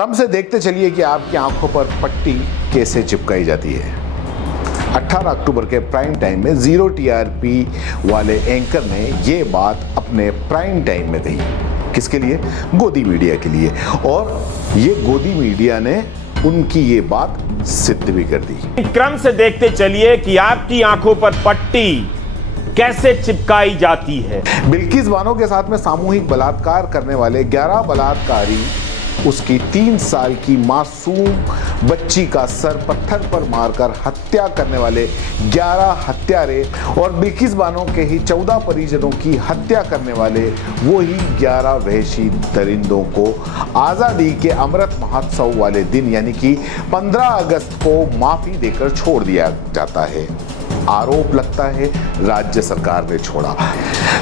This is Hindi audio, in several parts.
क्रम से देखते चलिए कि आपकी आंखों पर पट्टी कैसे चिपकाई जाती है। 18 अक्टूबर के प्राइम टाइम में जीरो टीआरपी वाले एंकर ने ये बात अपने प्राइम टाइम में कही। किसके लिए? गोदी मीडिया के लिए। और ये गोदी मीडिया ने उनकी ये बात सिद्ध भी कर दी। क्रम से देखते चलिए कि आपकी आंखों पर पट्टी कैसे चिपकाई जाती है। बिल्किस बानो के साथ में सामूहिक बलात्कार करने वाले 11 बलात्कारी उसकी 3 साल की मासूम बच्ची का सर पत्थर पर मारकर हत्या करने वाले 11 हत्यारे और बिल्किस बानो के ही 14 परिजनों की हत्या करने वाले वो ही 11 वहशी दरिंदों को आज़ादी के अमृत महोत्सव वाले दिन यानी कि 15 अगस्त को माफ़ी देकर छोड़ दिया जाता है। आरोप लगता है राज्य सरकार ने छोड़ा।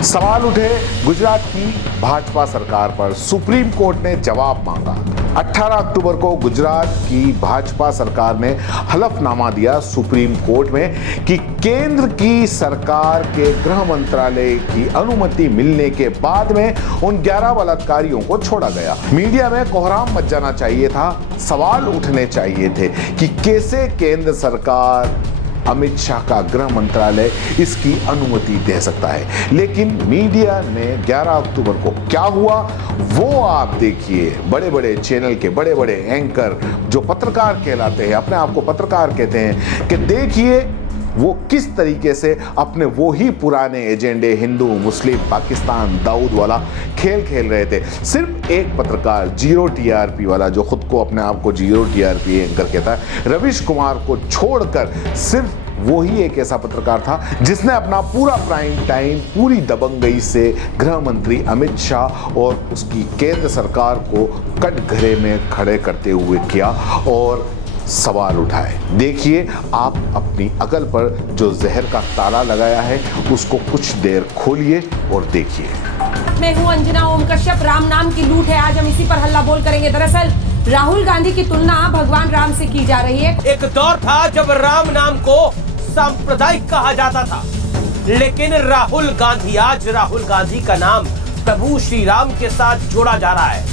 सवाल उठे गुजरात की भाजपा सरकार पर। सुप्रीम कोर्ट ने जवाब मांगा। 18 अक्टूबर को गुजरात की भाजपा सरकार ने हलफनामा दिया सुप्रीम कोर्ट में कि केंद्र की सरकार के गृह मंत्रालय की अनुमति मिलने के बाद में उन 11 बलात्कारियों को छोड़ा गया। मीडिया में कोहराम मच जाना चाहिए था। सवाल उठने चाहिए थे कि कैसे केंद्र सरकार अमित शाह का गृह मंत्रालय इसकी अनुमति दे सकता है। लेकिन मीडिया ने 11 अक्टूबर को क्या हुआ वो आप देखिए। बड़े बड़े चैनल के बड़े बड़े एंकर जो पत्रकार कहलाते हैं, अपने आप को पत्रकार कहते हैं, कि देखिए वो किस तरीके से अपने वो ही पुराने एजेंडे हिंदू मुस्लिम पाकिस्तान दाऊद वाला खेल खेल रहे थे। सिर्फ एक पत्रकार जीरो टीआरपी वाला जो खुद को अपने आप को जीरो टीआरपी एंकर कहता है, रविश कुमार को छोड़कर सिर्फ वो ही एक ऐसा पत्रकार था जिसने अपना पूरा प्राइम टाइम पूरी दबंगई से गृह मंत्री अमित शाह और उसकी केंद्र सरकार को कटघरे में खड़े करते हुए किया और सवाल उठाए। देखिए आप अपनी अकल पर जो जहर का ताला लगाया है उसको कुछ देर खोलिए और देखिए। मैं हूं अंजना ओम कश्यप। राम नाम की लूट है, आज हम इसी पर हल्ला बोल करेंगे। दरअसल राहुल गांधी की तुलना भगवान राम से की जा रही है। एक दौर था जब राम नाम को सांप्रदायिक कहा जाता था, लेकिन राहुल गांधी, आज राहुल गांधी का नाम प्रभु श्री राम के साथ जोड़ा जा रहा है।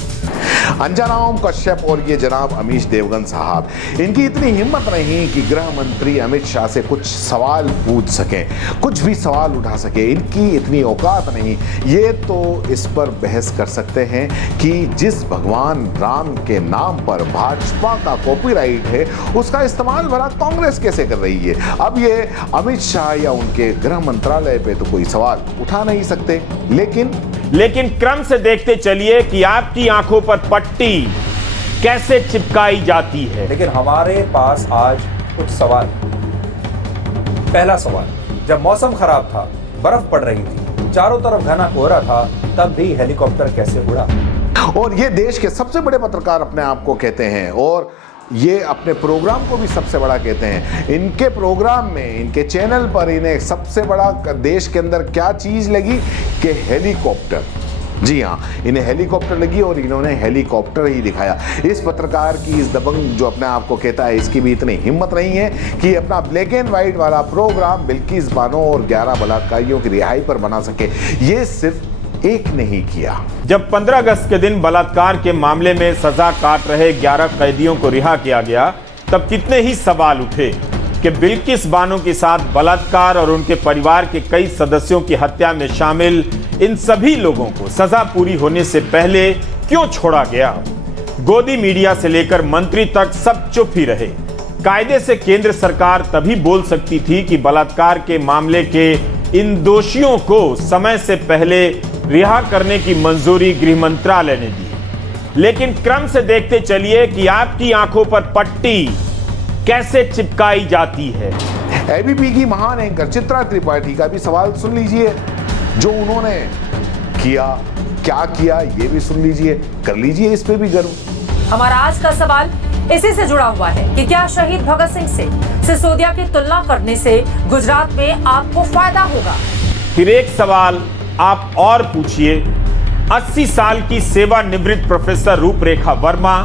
अंजना ओम कश्यप और ये जनाब अमीश देवगन साहब, इनकी इतनी हिम्मत नहीं कि गृह मंत्री अमित शाह से कुछ सवाल पूछ सकें, कुछ भी सवाल उठा सके। इनकी इतनी औकात नहीं। ये तो इस पर बहस कर सकते हैं कि जिस भगवान राम के नाम पर भाजपा का कॉपीराइट है उसका इस्तेमाल भला कांग्रेस कैसे कर रही है। अब ये अमित शाह या उनके गृह मंत्रालय पे तो कोई सवाल उठा नहीं सकते। लेकिन क्रम से देखते चलिए कि आपकी आंखों पर पट्टी कैसे चिपकाई जाती है। लेकिन हमारे पास आज कुछ सवाल। पहला सवाल, जब मौसम खराब था, बर्फ पड़ रही थी, चारों तरफ घना कोहरा था, तब भी हेलीकॉप्टर कैसे उड़ा? और ये देश के सबसे बड़े पत्रकार अपने आप को कहते हैं और ये अपने प्रोग्राम को भी सबसे बड़ा कहते हैं। इनके प्रोग्राम में, इनके चैनल पर इन्हें सबसे बड़ा देश के अंदर क्या चीज़ लगी कि हेलीकॉप्टर। जी हाँ, इन्हें हेलीकॉप्टर लगी और इन्होंने हेलीकॉप्टर ही दिखाया। इस पत्रकार की, इस दबंग जो अपने आप को कहता है, इसकी भी इतनी हिम्मत नहीं है कि अपना ब्लैक एंड वाइट वाला प्रोग्राम बिल्किस बानो और 11 बलात्कारियों की रिहाई पर बना सके। ये सिर्फ एक नहीं किया। जब 15 अगस्त के दिन बलात्कार के मामले में सजा काट रहे 11 कैदियों को रिहा किया गया, तब कितने ही सवाल उठे कि बिल्किस बानो के साथ बलात्कार और उनके परिवार के कई सदस्यों की हत्या में शामिल इन सभी लोगों को सजा पूरी होने से पहले क्यों छोड़ा गया। गोदी मीडिया से लेकर मंत्री तक सब चुप ही रहे। कायदे से केंद्र सरकार तभी बोल सकती थी कि बलात्कार के मामले के इन दोषियों को समय से पहले रिहा करने की मंजूरी गृह मंत्रालय ने दी। लेकिन क्रम से देखते चलिए कि आपकी आंखों पर पट्टी कैसे चिपकाई जाती है। एबीपी की महान एंकर चित्रा त्रिपाठी का भी सवाल सुन लीजिए। जो उन्होंने किया, क्या किया, ये भी सुन लीजिए, कर लीजिए इस पे भी गर्व। हमारा आज का सवाल इसी से जुड़ा हुआ है कि क्या शहीद भगत सिंह से सिसोदिया की तुलना करने से गुजरात में आपको फायदा होगा। फिर एक सवाल आप और पूछिए। 80 साल की सेवानिवृत्त प्रोफेसर रूपरेखा वर्मा,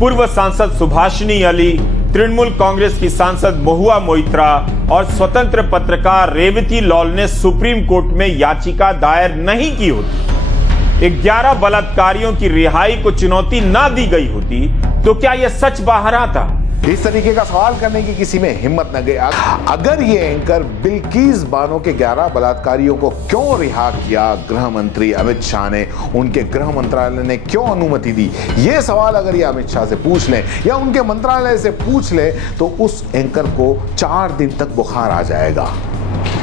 पूर्व सांसद सुभाषिनी अली, तृणमूल कांग्रेस की सांसद महुआ मोइत्रा और स्वतंत्र पत्रकार रेवती लॉल ने सुप्रीम कोर्ट में याचिका दायर नहीं की होती, 11 बलात्कारियों की रिहाई को चुनौती ना दी गई होती, तो क्या यह सच बाहर आता? इस तरीके का सवाल करने की किसी में हिम्मत न गई। अगर ये एंकर बिल्किस बानो के 11 बलात्कारियों को क्यों रिहा किया, गृह मंत्री अमित शाह ने, उनके गृह मंत्रालय ने क्यों अनुमति दी, ये सवाल अगर ये अमित शाह से पूछ लें या उनके मंत्रालय से पूछ लें तो उस एंकर को 4 दिन तक बुखार आ जाएगा।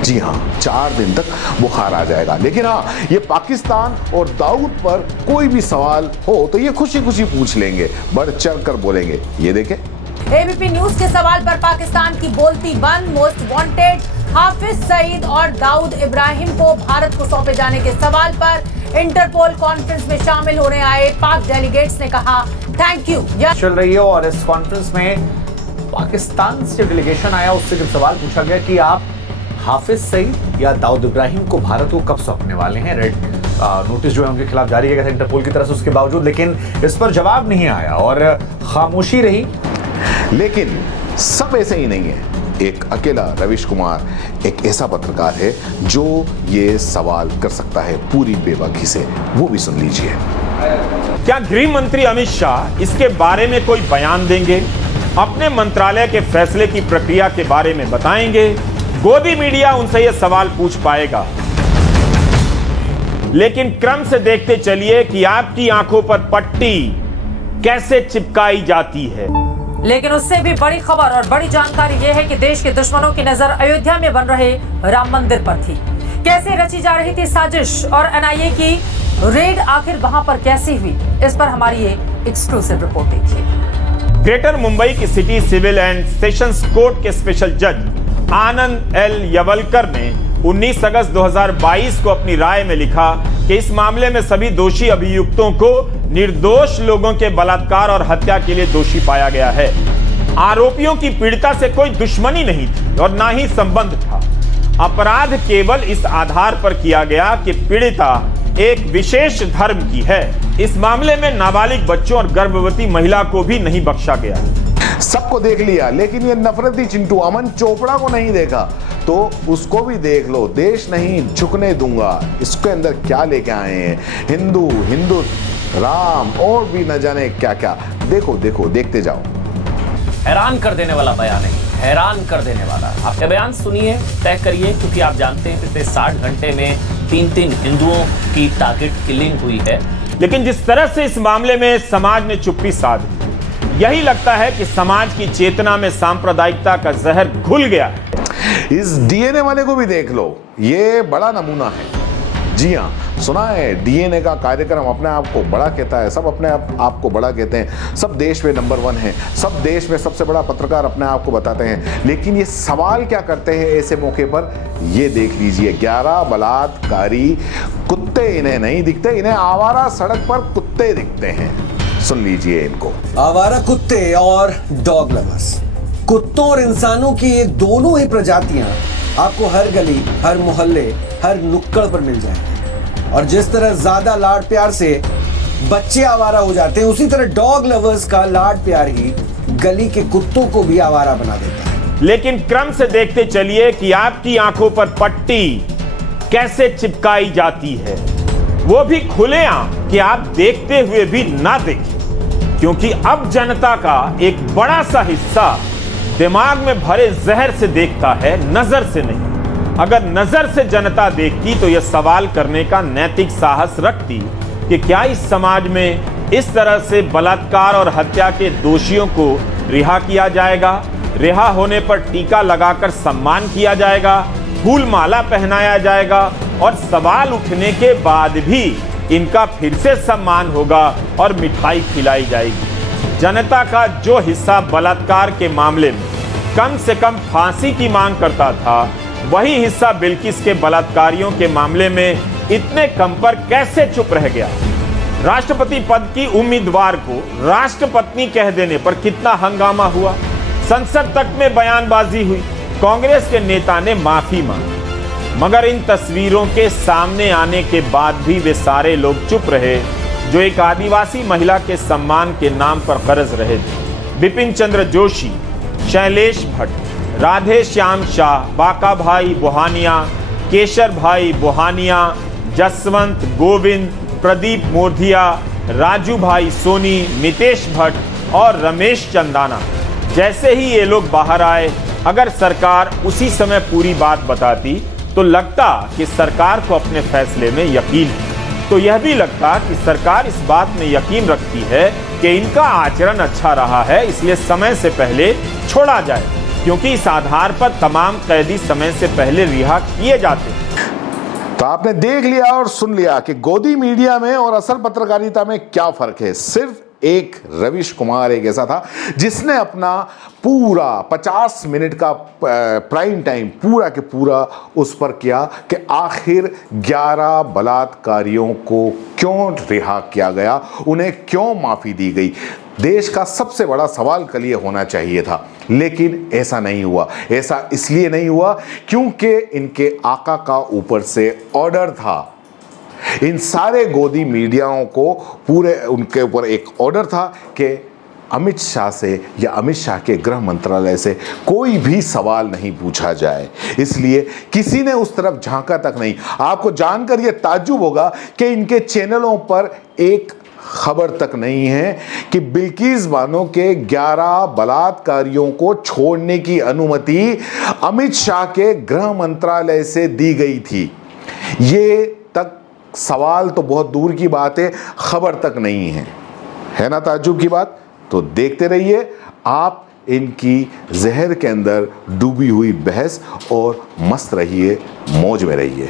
जी हाँ, 4 दिन तक बुखार आ जाएगा। लेकिन हाँ, ये पाकिस्तान और दाऊद पर कोई भी सवाल हो तो ये खुशी खुशी पूछ लेंगे, बढ़ चढ़ कर बोलेंगे। ये देखें, एबीपी न्यूज के सवाल पर पाकिस्तान की बोलती बंद। मोस्ट वांटेड हाफिज सईद और दाऊद इब्राहिम को भारत को सौंपे जाने के सवाल पर इंटरपोल कॉन्फ्रेंस में शामिल होने आए पाक डेलीगेट्स ने कहा थैंक यू। चल रही है और इस कॉन्फ्रेंस में पाकिस्तान से डेलीगेशन आया, उससे जब सवाल पूछा गया कि आप हाफिज सईद या दाऊद इब्राहिम को भारत को कब सौंपने वाले हैं, रेड नोटिस जो है उनके खिलाफ जारी किया गया था इंटरपोल की तरफ से, उसके बावजूद लेकिन इस पर जवाब नहीं आया और खामोशी रही। लेकिन सब ऐसे ही नहीं है। एक अकेला रविश कुमार एक ऐसा पत्रकार है जो ये सवाल कर सकता है पूरी बेबाकी से, वो भी सुन लीजिए। क्या गृह मंत्री अमित शाह इसके बारे में कोई बयान देंगे? अपने मंत्रालय के फैसले की प्रक्रिया के बारे में बताएंगे? गोदी मीडिया उनसे यह सवाल पूछ पाएगा? लेकिन क्रम से देखते चलिए कि आपकी आंखों पर पट्टी कैसे चिपकाई जाती है। लेकिन उससे भी बड़ी खबर और बड़ी जानकारी यह है कि देश के दुश्मनों की नजर अयोध्या में बन रहे राम मंदिर पर थी। कैसे रची जा रही थी साजिश और एनआईए की रेड आखिर वहां पर कैसी हुई, इस पर हमारी ये एक्सक्लूसिव रिपोर्ट देखिए। ग्रेटर मुंबई की city civil and sessions court के स्पेशल जज आनंद एल यवलकर ने 19 अगस्त 2022 को अपनी राय में लिखा कि इस मामले में सभी दोषी अभियुक्तों को निर्दोष लोगों के बलात्कार और हत्या के लिए दोषी पाया गया है। आरोपियों की पीड़िता से कोई दुश्मनी नहीं थी और ना ही संबंध था। अपराध केवल इस आधार पर किया गया कि पीड़िता एक विशेष धर्म की है। इस मामले में नाबालिग बच्चों और गर्भवती महिला को भी नहीं बख्शा गया। सबको देख लिया, लेकिन ये नफरती चिंटू अमन चोपड़ा को नहीं देखा, तो उसको भी देख लो। देश नहीं झुकने दूंगा, इसके अंदर क्या लेके आए हैं, हिंदू हिंदुत्व, राम और भी न जाने क्या क्या। देखो देखो, देखते जाओ। हैरान कर देने वाला बयान है, हैरान कर देने वाला। आपका बयान सुनिए, तय करिए, क्योंकि आप जानते हैं पिछले 60 घंटे में 3 हिंदुओं की टारगेट किलिंग हुई है। लेकिन जिस तरह से इस मामले में समाज ने चुप्पी साधी, यही लगता है कि समाज की चेतना में सांप्रदायिकता का जहर घुल गया है। इस डीएनए वाले को भी देख लो, ये बड़ा नमूना है। जी हाँ, सुना है डीएनए का कार्यक्रम अपने आप को बड़ा कहता है, सब अपने आप को बड़ा कहते हैं, सब देश में नंबर 1 है, सब देश में सबसे बड़ा पत्रकार अपने आप को बताते हैं। लेकिन ये सवाल क्या करते हैं ऐसे मौके पर, ये देख लीजिए। 11 बलात्कारी कुत्ते इन्हें नहीं दिखते, इन्हें आवारा सड़क पर कुत्ते दिखते हैं। सुन लीजिए इनको। आवारा कुत्ते और डॉग लवर्स, कुत्तों और इंसानों की ये दोनों ही प्रजातियां आपको हर गली, हर मोहल्ले, हर नुक्कड़ पर मिल जाएंगी। और जिस तरह ज्यादा लाड प्यार से बच्चे आवारा हो जाते हैं, उसी तरह डॉग लवर्स का लाड प्यार ही गली के कुत्तों को भी आवारा बना देता है। लेकिन क्रम से देखते चलिए कि आपकी आंखों पर पट्टी कैसे चिपकाई जाती है, वो भी खुलेआम, कि आप देखते हुए भी ना देखें। क्योंकि अब जनता का एक बड़ा सा हिस्सा दिमाग में भरे जहर से देखता है, नजर से नहीं। अगर नजर से जनता देखती तो यह सवाल करने का नैतिक साहस रखती कि क्या इस समाज में इस तरह से बलात्कार और हत्या के दोषियों को रिहा किया जाएगा, रिहा होने पर टीका लगाकर सम्मान किया जाएगा, फूल माला पहनाया जाएगा और सवाल उठने के बाद भी इनका फिर से सम्मान होगा और मिठाई खिलाई जाएगी। जनता का जो हिस्सा बलात्कार के मामले में कम से कम फांसी की मांग करता था, वही हिस्सा बिल्किस के बलात्कारियों के मामले में इतने कम पर कैसे चुप रह गया। राष्ट्रपति पद की उम्मीदवार को राष्ट्रपत्नी कह देने पर कितना हंगामा हुआ, संसद तक में बयानबाजी हुई, कांग्रेस के नेता ने माफी मांगी। मगर इन तस्वीरों के सामने आने के बाद भी वे सारे लोग चुप रहे जो एक आदिवासी महिला के सम्मान के नाम पर गरज रहे थे। बिपिन चंद्र जोशी, शैलेश भट्ट, राधे श्याम शाह, बाका भाई बोहानिया, केशर भाई बोहानिया, जसवंत गोविंद, प्रदीप मोरधिया, राजू भाई सोनी, मितेश भट्ट, और रमेश चंदाना। जैसे ही ये लोग बाहर आए, अगर सरकार उसी समय पूरी बात बताती तो लगता कि सरकार को अपने फैसले में यकीन है। तो यह भी लगता कि सरकार इस बात में यकीन रखती है कि इनका आचरण अच्छा रहा है, इसलिए समय से पहले छोड़ा जाए, क्योंकि इस आधार पर तमाम कैदी समय से पहले रिहा किए जाते हैं। तो आपने देख लिया और सुन लिया कि गोदी मीडिया में और असल पत्रकारिता में क्या फर्क है। सिर्फ एक रवीश कुमार एक ऐसा था जिसने अपना पूरा 50 मिनट का प्राइम टाइम पूरा के पूरा उस पर किया कि आखिर 11 बलात्कारियों को क्यों रिहा किया गया, उन्हें क्यों माफी दी गई। देश का सबसे बड़ा सवाल कल ये होना चाहिए था, लेकिन ऐसा नहीं हुआ। ऐसा इसलिए नहीं हुआ क्योंकि इनके आका का ऊपर से ऑर्डर था। इन सारे गोदी मीडियाओं को पूरे उनके ऊपर एक ऑर्डर था कि अमित शाह से या अमित शाह के गृह मंत्रालय से कोई भी सवाल नहीं पूछा जाए, इसलिए किसी ने उस तरफ झांका तक नहीं। आपको जानकर यह ताज्जुब होगा कि इनके चैनलों पर एक खबर तक नहीं है कि बिल्किस बानो के 11 बलात्कारियों को छोड़ने की अनुमति अमित शाह के गृह मंत्रालय से दी गई थी। ये तक सवाल तो बहुत दूर की बात है, खबर तक नहीं है ना ताज्जुब की बात। तो देखते रहिए आप इनकी जहर के अंदर डूबी हुई बहस और मस्त रहिए, मौज में रहिए।